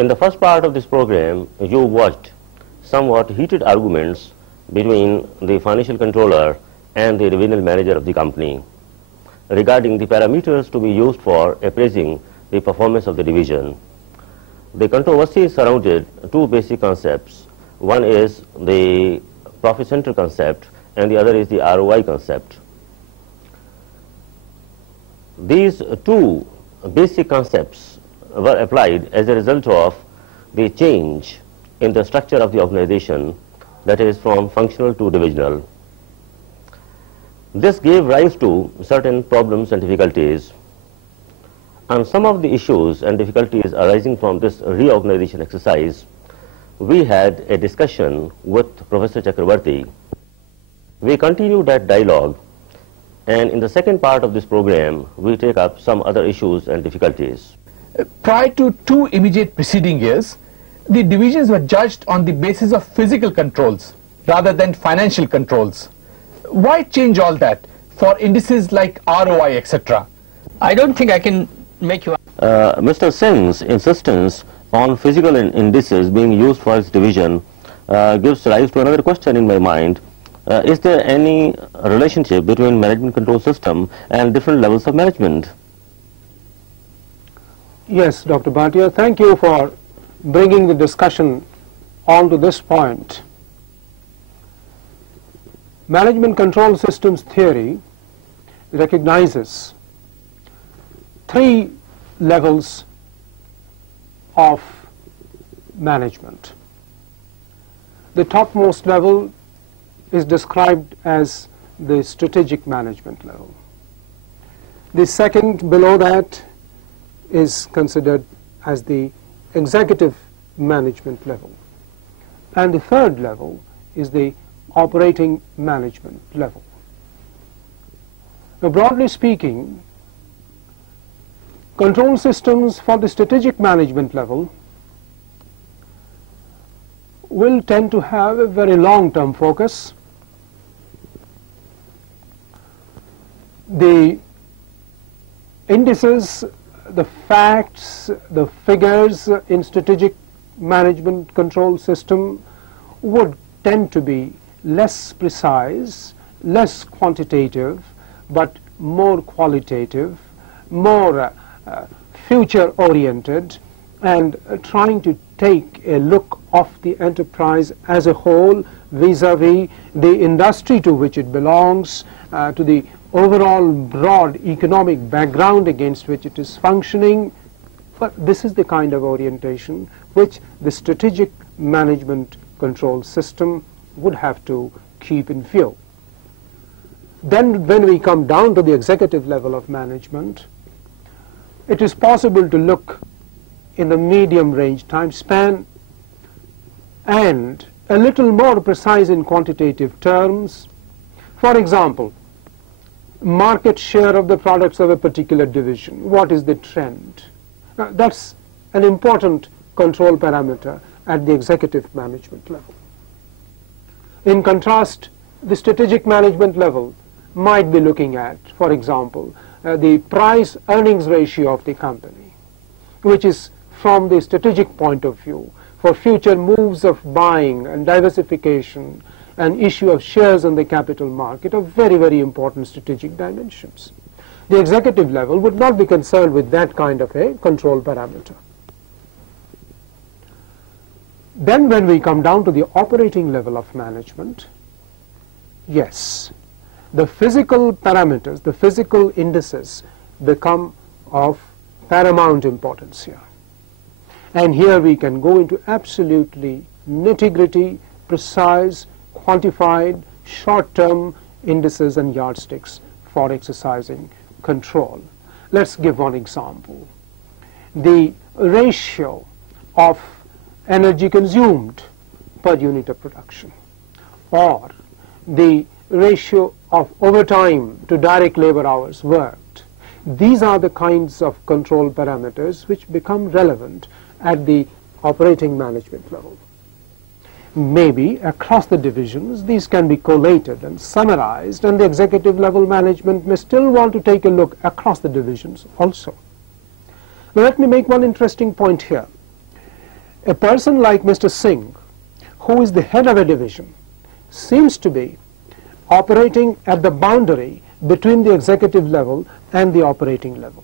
In the first part of this program, you watched somewhat heated arguments between the financial controller and the divisional manager of the company regarding the parameters to be used for appraising the performance of the division. The controversy surrounded two basic concepts. One is the profit center concept and the other is the ROI concept. These two basic concepts were applied as a result of the change in the structure of the organization, that is from functional to divisional. This gave rise to certain problems and difficulties. On some of the issues and difficulties arising from this reorganization exercise, we had a discussion with Professor Chakravarti. We continued that dialogue, and in the second part of this program, we take up some other issues and difficulties. Prior to two immediate preceding years, the divisions were judged on the basis of physical controls rather than financial controls. Why change all that for indices like ROI, etc.? I don't think I can make you... Mr. Singh's insistence on physical indices being used for his division gives rise to another question in my mind. Is there any relationship between management control system and different levels of management? Yes, Dr. Bhatia, thank you for bringing the discussion on to this point. Management control systems theory recognizes three levels of management. The topmost level is described as the strategic management level. The second below that is considered as the executive management level. And the third level is the operating management level. Now, broadly speaking, control systems for the strategic management level will tend to have a very long-term focus. The indices, the facts, the figures in strategic management control system would tend to be less precise, less quantitative, but more qualitative, more future-oriented, and trying to take a look of the enterprise as a whole vis-a-vis the industry to which it belongs, to the overall broad economic background against which it is functioning. But this is the kind of orientation which the strategic management control system would have to keep in view. Then when we come down to the executive level of management, it is possible to look in the medium range time span and a little more precise in quantitative terms. For example, market share of the products of a particular division. What is the trend? Now, that's an important control parameter at the executive management level. In contrast, the strategic management level might be looking at, for example, the price-earnings ratio of the company, which is from the strategic point of view for future moves of buying and diversification and issue of shares on the capital market of very, very important strategic dimensions. The executive level would not be concerned with that kind of a control parameter. Then when we come down to the operating level of management, yes, the physical parameters, the physical indices become of paramount importance here. And here we can go into absolutely nitty-gritty, precise, quantified, short-term indices and yardsticks for exercising control. Let's give one example. The ratio of energy consumed per unit of production, or the ratio of overtime to direct labor hours worked. These are the kinds of control parameters which become relevant at the operating management level. Maybe across the divisions these can be collated and summarized, and the executive level management may still want to take a look across the divisions also. Now let me make one interesting point here. a person like Mr. Singh, who is the head of a division, seems to be operating at the boundary between the executive level and the operating level.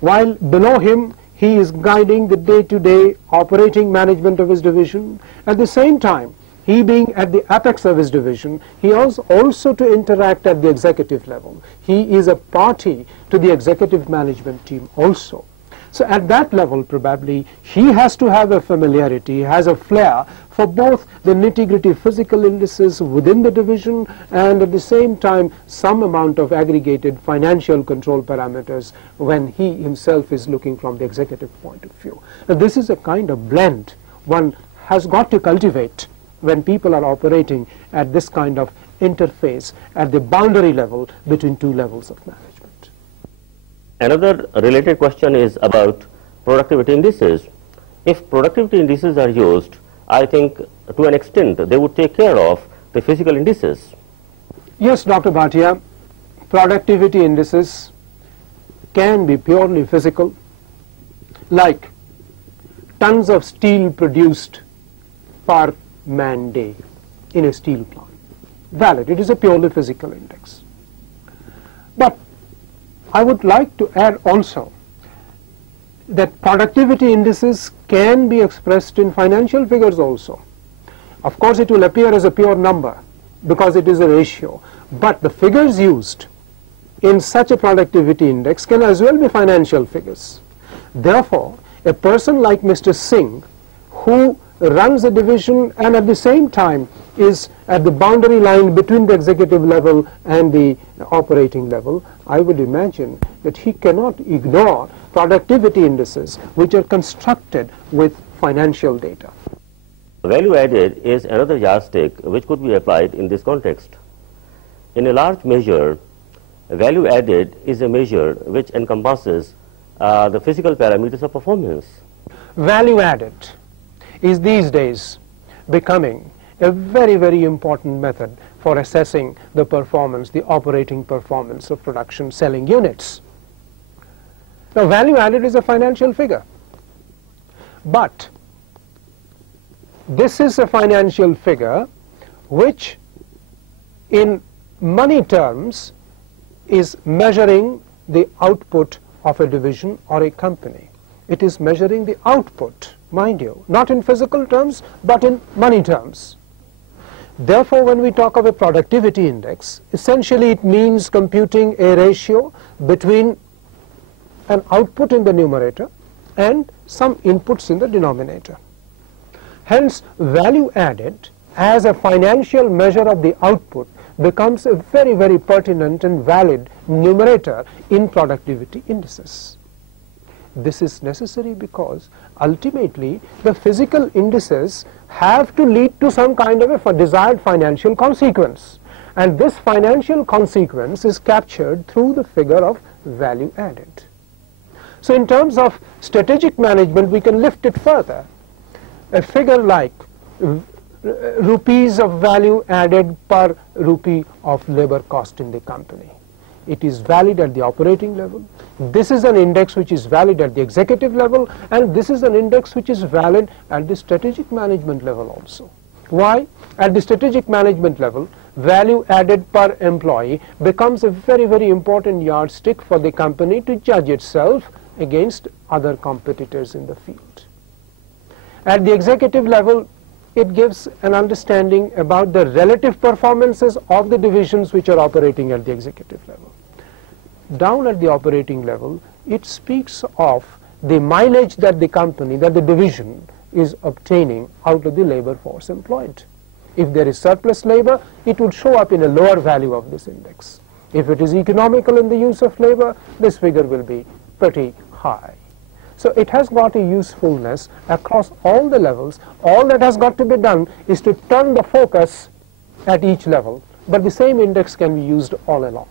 While below him, he is guiding the day-to-day operating management of his division. At the same time, he being at the apex of his division, he has also to interact at the executive level. He is a party to the executive management team also. So at that level, probably, he has to have a familiarity, has a flair for both the nitty-gritty physical indices within the division and at the same time some amount of aggregated financial control parameters when he himself is looking from the executive point of view. Now, this is a kind of blend one has got to cultivate when people are operating at this kind of interface at the boundary level between two levels of management. Another related question is about productivity indices. If productivity indices are used, I think to an extent they would take care of the physical indices. Yes, Dr. Bhatia, productivity indices can be purely physical, like tons of steel produced per man day in a steel plant. Valid, it is a purely physical index. But I would like to add also that productivity indices can be expressed in financial figures also. Of course, it will appear as a pure number because it is a ratio, but the figures used in such a productivity index can as well be financial figures. Therefore, a person like Mr. Singh, who runs a division and at the same time is at the boundary line between the executive level and the operating level, I would imagine that he cannot ignore productivity indices which are constructed with financial data. Value added is another yardstick which could be applied in this context. In a large measure, value added is a measure which encompasses the physical parameters of performance. Value added is these days becoming a very, very important method for assessing the performance, the operating performance of production selling units. Now, value added is a financial figure, but this is a financial figure which in money terms is measuring the output of a division or a company. It is measuring the output, mind you, not in physical terms, but in money terms. Therefore, when we talk of a productivity index, essentially it means computing a ratio between an output in the numerator and some inputs in the denominator. Hence, value added as a financial measure of the output becomes a very, very pertinent and valid numerator in productivity indices. This is necessary because ultimately the physical indices have to lead to some kind of a desired financial consequence, and this financial consequence is captured through the figure of value added. So in terms of strategic management, we can lift it further. A figure like rupees of value added per rupee of labor cost in the company. It is valid at the operating level. This is an index which is valid at the executive level, and this is an index which is valid at the strategic management level also. Why? At the strategic management level, value added per employee becomes a very, very important yardstick for the company to judge itself against other competitors in the field. At the executive level, it gives an understanding about the relative performances of the divisions which are operating at the executive level. Down at the operating level, it speaks of the mileage that the company, that the division is obtaining out of the labor force employed. If there is surplus labor, it would show up in a lower value of this index. If it is economical in the use of labor, this figure will be pretty high. So it has got a usefulness across all the levels. All that has got to be done is to turn the focus at each level, but the same index can be used all along.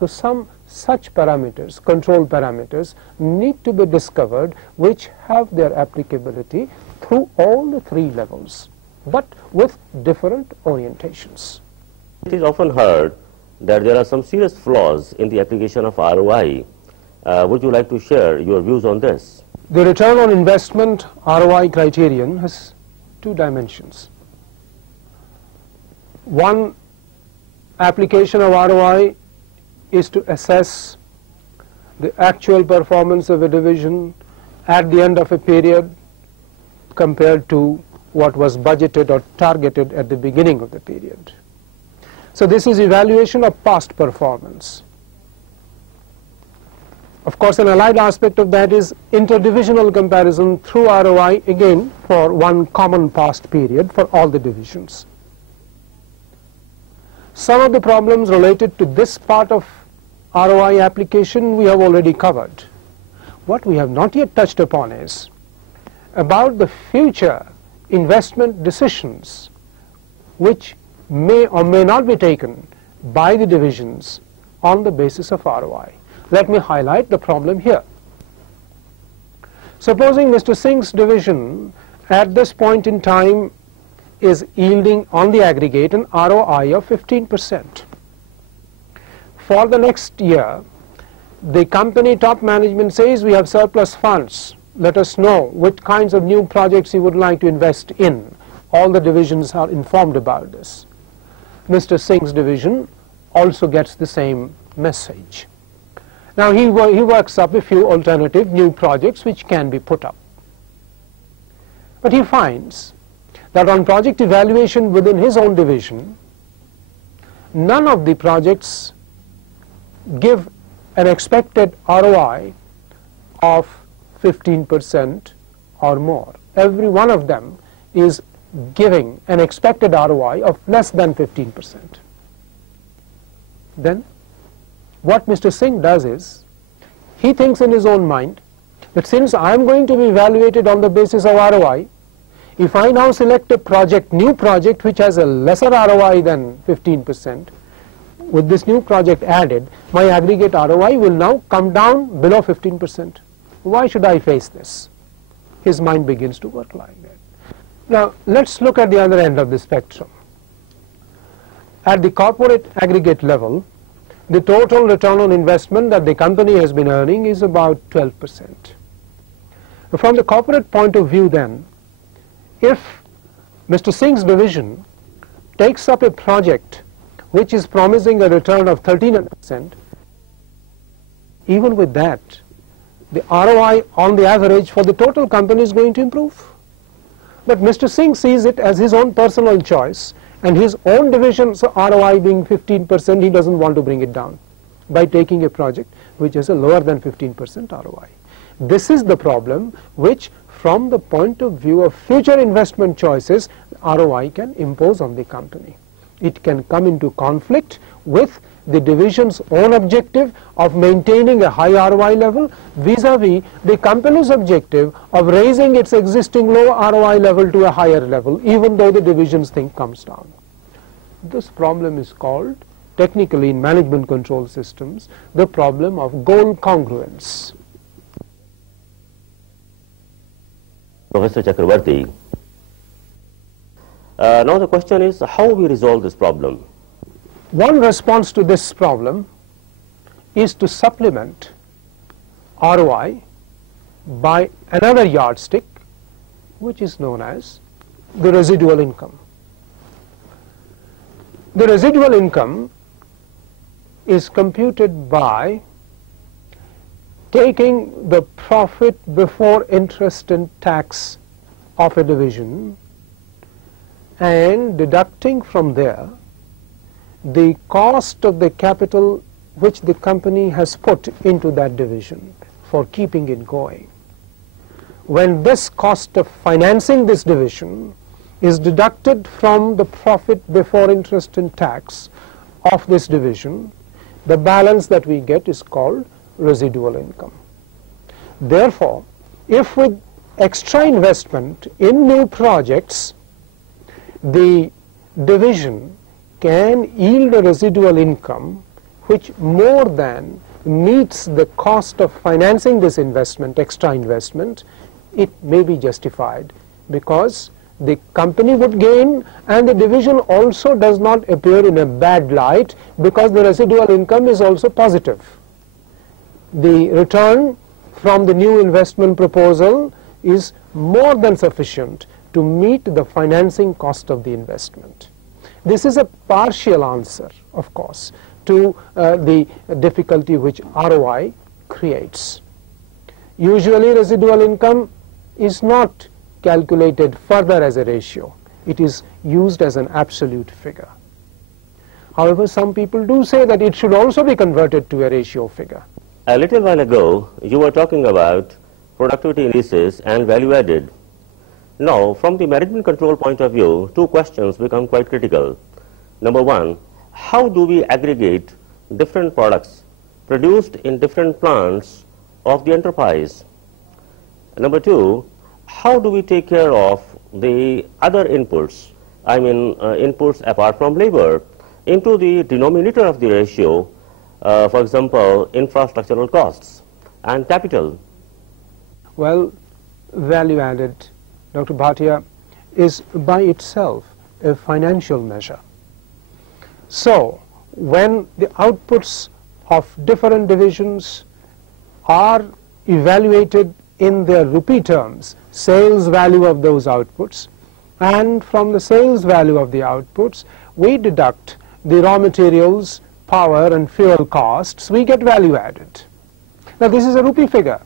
So some such parameters, control parameters, need to be discovered which have their applicability through all the three levels, but with different orientations. It is often heard that there are some serious flaws in the application of ROI Would you like to share your views on this? The return on investment ROI criterion has two dimensions. One application of ROI is to assess the actual performance of a division at the end of a period compared to what was budgeted or targeted at the beginning of the period. So this is evaluation of past performance. Of course, an allied aspect of that is interdivisional comparison through ROI, again for one common past period for all the divisions. Some of the problems related to this part of ROI application we have already covered. What we have not yet touched upon is about the future investment decisions which may or may not be taken by the divisions on the basis of ROI. Let me highlight the problem here. Supposing Mr. Singh's division at this point in time is yielding on the aggregate an ROI of 15%. For the next year, the company top management says we have surplus funds. Let us know which kinds of new projects you would like to invest in. All the divisions are informed about this. Mr. Singh's division also gets the same message. Now he works up a few alternative new projects which can be put up. But he finds that on project evaluation within his own division, none of the projects give an expected ROI of 15% or more. Every one of them is giving an expected ROI of less than 15%. Then what Mr. Singh does is, he thinks in his own mind that since I am going to be evaluated on the basis of ROI, if I now select a project, new project which has a lesser ROI than 15%, with this new project added, my aggregate ROI will now come down below 15%. Why should I face this? His mind begins to work like that. Now let's look at the other end of the spectrum. At the corporate aggregate level, the total return on investment that the company has been earning is about 12%. From the corporate point of view then, if Mr. Singh's division takes up a project which is promising a return of 13%, even with that, the ROI on the average for the total company is going to improve. But Mr. Singh sees it as his own personal choice, and his own division's ROI being 15%, he doesn't want to bring it down by taking a project which has a lower than 15% ROI. This is the problem which, from the point of view of future investment choices, ROI can impose on the company. It can come into conflict with the division's own objective of maintaining a high ROI level vis-a-vis the company's objective of raising its existing low ROI level to a higher level, even though the division's thing comes down. This problem is called, technically in management control systems, the problem of goal congruence. Professor Chakravarti, now the question is how we resolve this problem. One response to this problem is to supplement ROI by another yardstick which is known as the residual income. The residual income is computed by taking the profit before interest and tax of a division and deducting from there the cost of the capital which the company has put into that division for keeping it going. When this cost of financing this division is deducted from the profit before interest and tax of this division, the balance that we get is called residual income. Therefore, if with extra investment in new projects, the division can yield a residual income which more than meets the cost of financing this investment, extra investment, it may be justified because the company would gain and the division also does not appear in a bad light because the residual income is also positive. the return from the new investment proposal is more than sufficient to meet the financing cost of the investment. This is a partial answer, of course, to the difficulty which ROI creates. Usually residual income is not calculated further as a ratio. It is used as an absolute figure. However, some people do say that it should also be converted to a ratio figure. A little while ago, you were talking about productivity indices and value added. Now, from the management control point of view, two questions become quite critical. Number one, how do we aggregate different products produced in different plants of the enterprise? Number two, how do we take care of the other inputs, inputs apart from labor, into the denominator of the ratio, for example, infrastructural costs and capital? Well, value added, Dr. Bhatia, is by itself a financial measure. So, when the outputs of different divisions are evaluated in their rupee terms, sales value of those outputs, and from the sales value of the outputs, we deduct the raw materials, power and fuel costs, we get value added. Now, this is a rupee figure.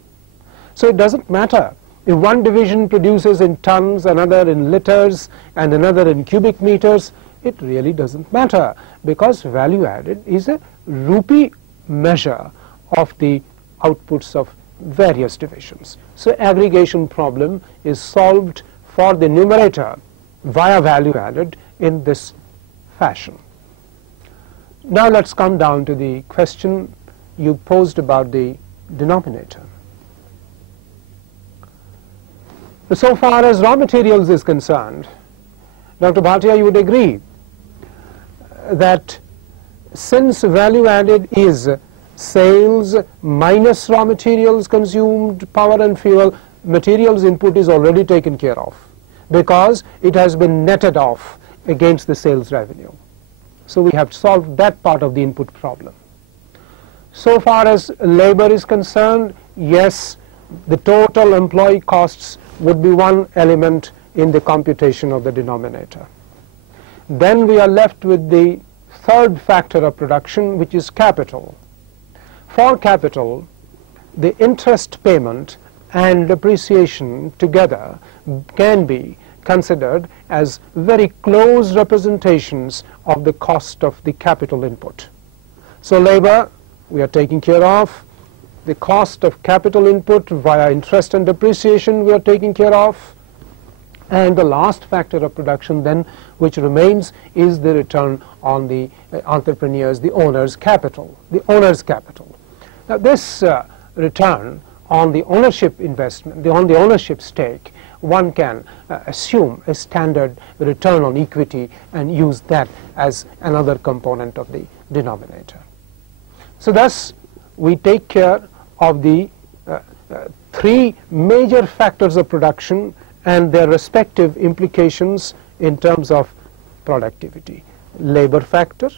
So it doesn't matter if one division produces in tons, another in liters, and another in cubic meters. It really doesn't matter, because value added is a rupee measure of the outputs of various divisions. So aggregation problem is solved for the numerator via value added in this fashion. Now let's come down to the question you posed about the denominator. So far as raw materials is concerned, Dr. Bhatia, you would agree that since value added is sales minus raw materials consumed, power and fuel, materials input is already taken care of because it has been netted off against the sales revenue. So we have solved that part of the input problem. So far as labor is concerned, yes, the total employee costs would be one element in the computation of the denominator. Then we are left with the third factor of production, which is capital. For capital, the interest payment and depreciation together can be considered as very close representations of the cost of the capital input. So labor we are taking care of, the cost of capital input via interest and depreciation we are taking care of, and the last factor of production then which remains is the return on the entrepreneurs, the owner's capital, Now this return on the ownership investment, on the ownership stake, one can assume a standard return on equity and use that as another component of the denominator. So thus we take care of the three major factors of production and their respective implications in terms of productivity: labor factor,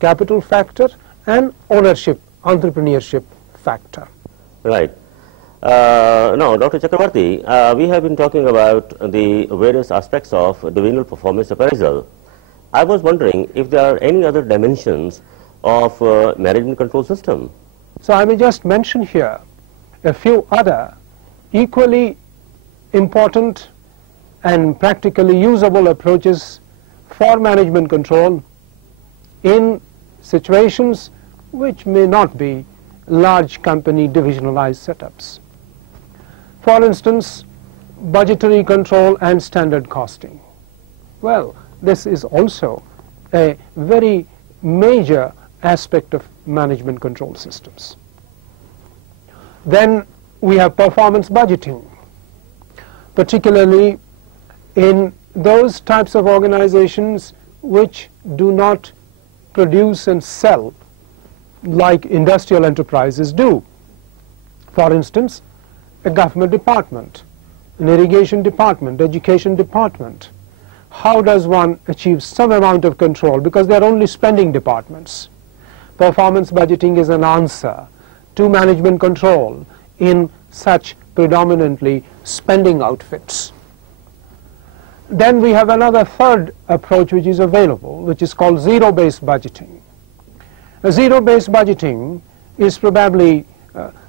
capital factor, and ownership, entrepreneurship factor. Right. Now, Dr. Chakravarti, we have been talking about the various aspects of divisional performance appraisal. I was wondering if there are any other dimensions of management control system. So I may just mention here a few other equally important and practically usable approaches for management control in situations which may not be large company divisionalized setups. For instance, budgetary control and standard costing. Well, this is also a very major aspect of management control systems. Then we have performance budgeting, particularly in those types of organizations which do not produce and sell like industrial enterprises do. For instance, a government department, an irrigation department, education department. How does one achieve some amount of control? Because they are only spending departments. Performance budgeting is an answer to management control in such predominantly spending outfits. Then we have another third approach which is available, which is called zero-based budgeting. Zero-based budgeting is probably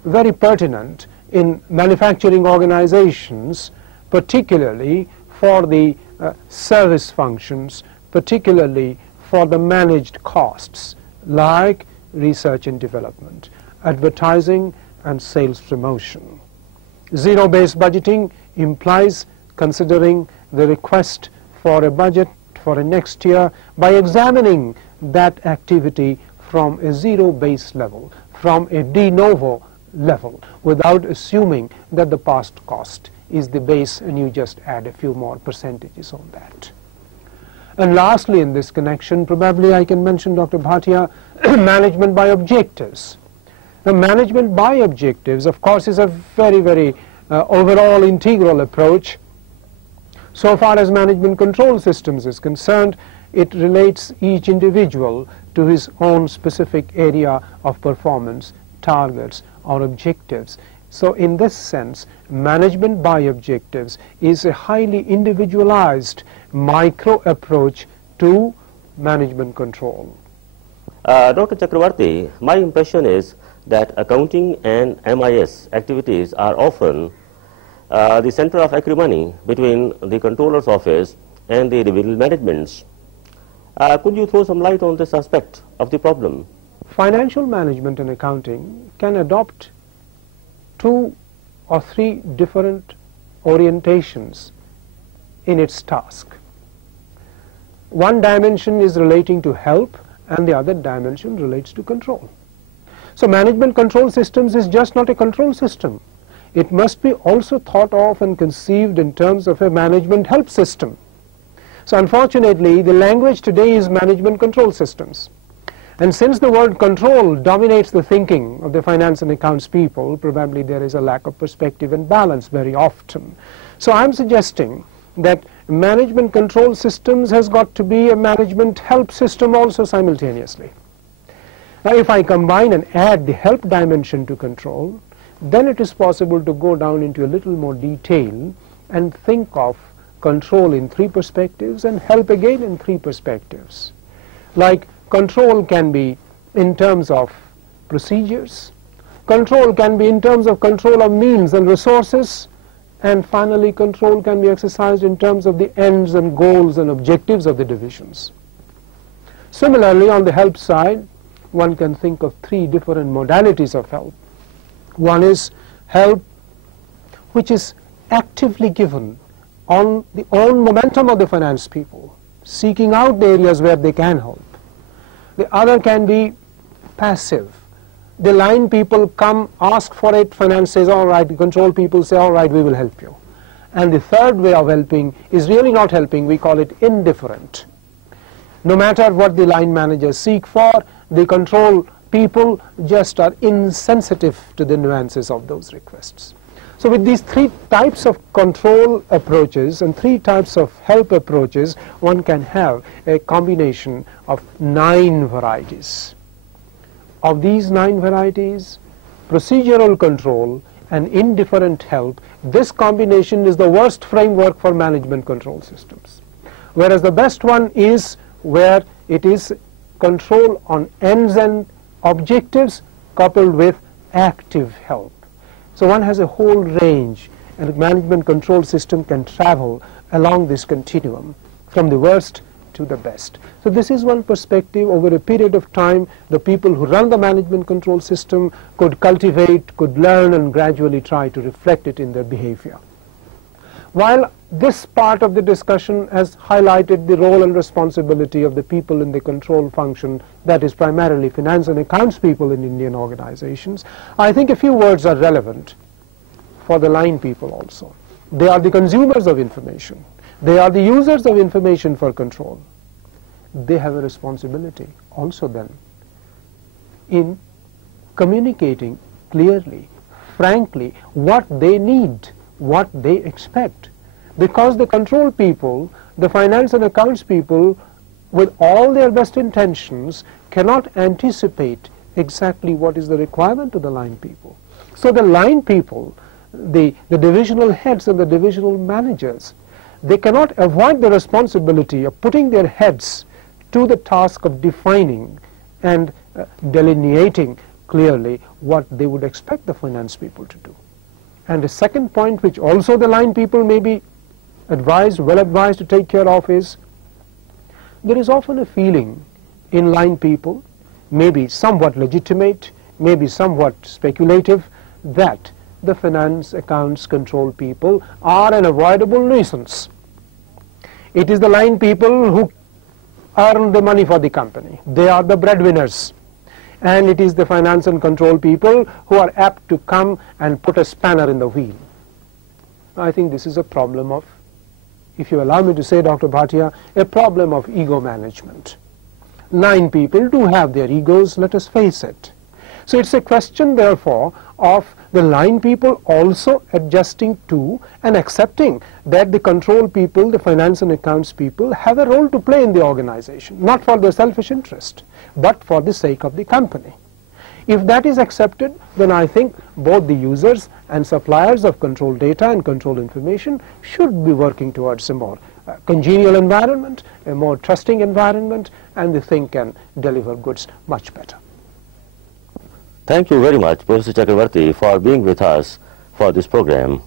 very pertinent in manufacturing organizations, particularly for the service functions, particularly for the managed costs like research and development, advertising and sales promotion. Zero-based budgeting implies considering the request for a budget for a next year by examining that activity from a zero-base level, from a de novo level, without assuming that the past cost is the base and you just add a few more percentages on that. And lastly, in this connection, probably I can mention, Dr. Bhatia, management by objectives. Now, management by objectives, of course, is a very, very overall integral approach. So far as management control systems is concerned, it relates each individual to his own specific area of performance, targets or objectives. So in this sense, management by objectives is a highly individualized micro approach to management control. Dr. Chakravarti, my impression is that accounting and MIS activities are often the center of acrimony between the controller's office and the divisional managements. Could you throw some light on this aspect of the problem? Financial management and accounting can adopt 2 or 3 different orientations in its task. One dimension is relating to help and the other dimension relates to control. So management control systems is just not a control system. It must be also thought of and conceived in terms of a management help system. So unfortunately, the language today is management control systems. And since the word control dominates the thinking of the finance and accounts people, probably there is a lack of perspective and balance very often. So I'm suggesting that management control systems has got to be a management help system also simultaneously. Now if I combine and add the help dimension to control, then it is possible to go down into a little more detail and think of control in 3 perspectives and help again in 3 perspectives. Like control can be in terms of procedures, control can be in terms of control of means and resources, and finally control can be exercised in terms of the ends and goals and objectives of the divisions. Similarly, on the help side, one can think of 3 different modalities of help. One is help which is actively given on the own momentum of the finance people, seeking out the areas where they can help. The other can be passive. The line people come, ask for it, finance says all right, the control people say all right, we will help you. And the third way of helping is really not helping, we call it indifferent. No matter what the line managers seek for, the control people just are insensitive to the nuances of those requests. So with these 3 types of control approaches and 3 types of help approaches, one can have a combination of 9 varieties. Of these 9 varieties, procedural control and indifferent help, this combination is the worst framework for management control systems. Whereas the best one is where it is control on ends and objectives coupled with active help. So one has a whole range, and a management control system can travel along this continuum from the worst to the best. So this is one perspective. Over a period of time, the people who run the management control system could cultivate, could learn, and gradually try to reflect it in their behavior. While this part of the discussion has highlighted the role and responsibility of the people in the control function, that is primarily finance and accounts people in Indian organizations, I think a few words are relevant for the line people also. They are the consumers of information. They are the users of information for control. They have a responsibility also then in communicating clearly, frankly, what they need, what they expect. Because the control people, the finance and accounts people, with all their best intentions, cannot anticipate exactly what is the requirement to the line people. So the line people, the divisional heads and the divisional managers, they cannot avoid the responsibility of putting their heads to the task of defining and delineating clearly what they would expect the finance people to do. And the second point, which also the line people may be well advised to take care of, is there is often a feeling in line people, maybe somewhat legitimate, maybe somewhat speculative, that the finance accounts control people are an avoidable nuisance. It is the line people who earn the money for the company. They are the breadwinners. And it is the finance and control people who are apt to come and put a spanner in the wheel. I think this is a problem of, if you allow me to say, Dr. Bhatia, a problem of ego management. Line people do have their egos, let us face it. So it's a question, therefore, of the line people also adjusting to and accepting that the control people, the finance and accounts people, have a role to play in the organization, not for their selfish interest, but for the sake of the company. If that is accepted, then I think both the users and suppliers of control data and control information should be working towards a more congenial environment, a more trusting environment, and the thing can deliver goods much better. Thank you very much, Professor Chakravarti, for being with us for this program.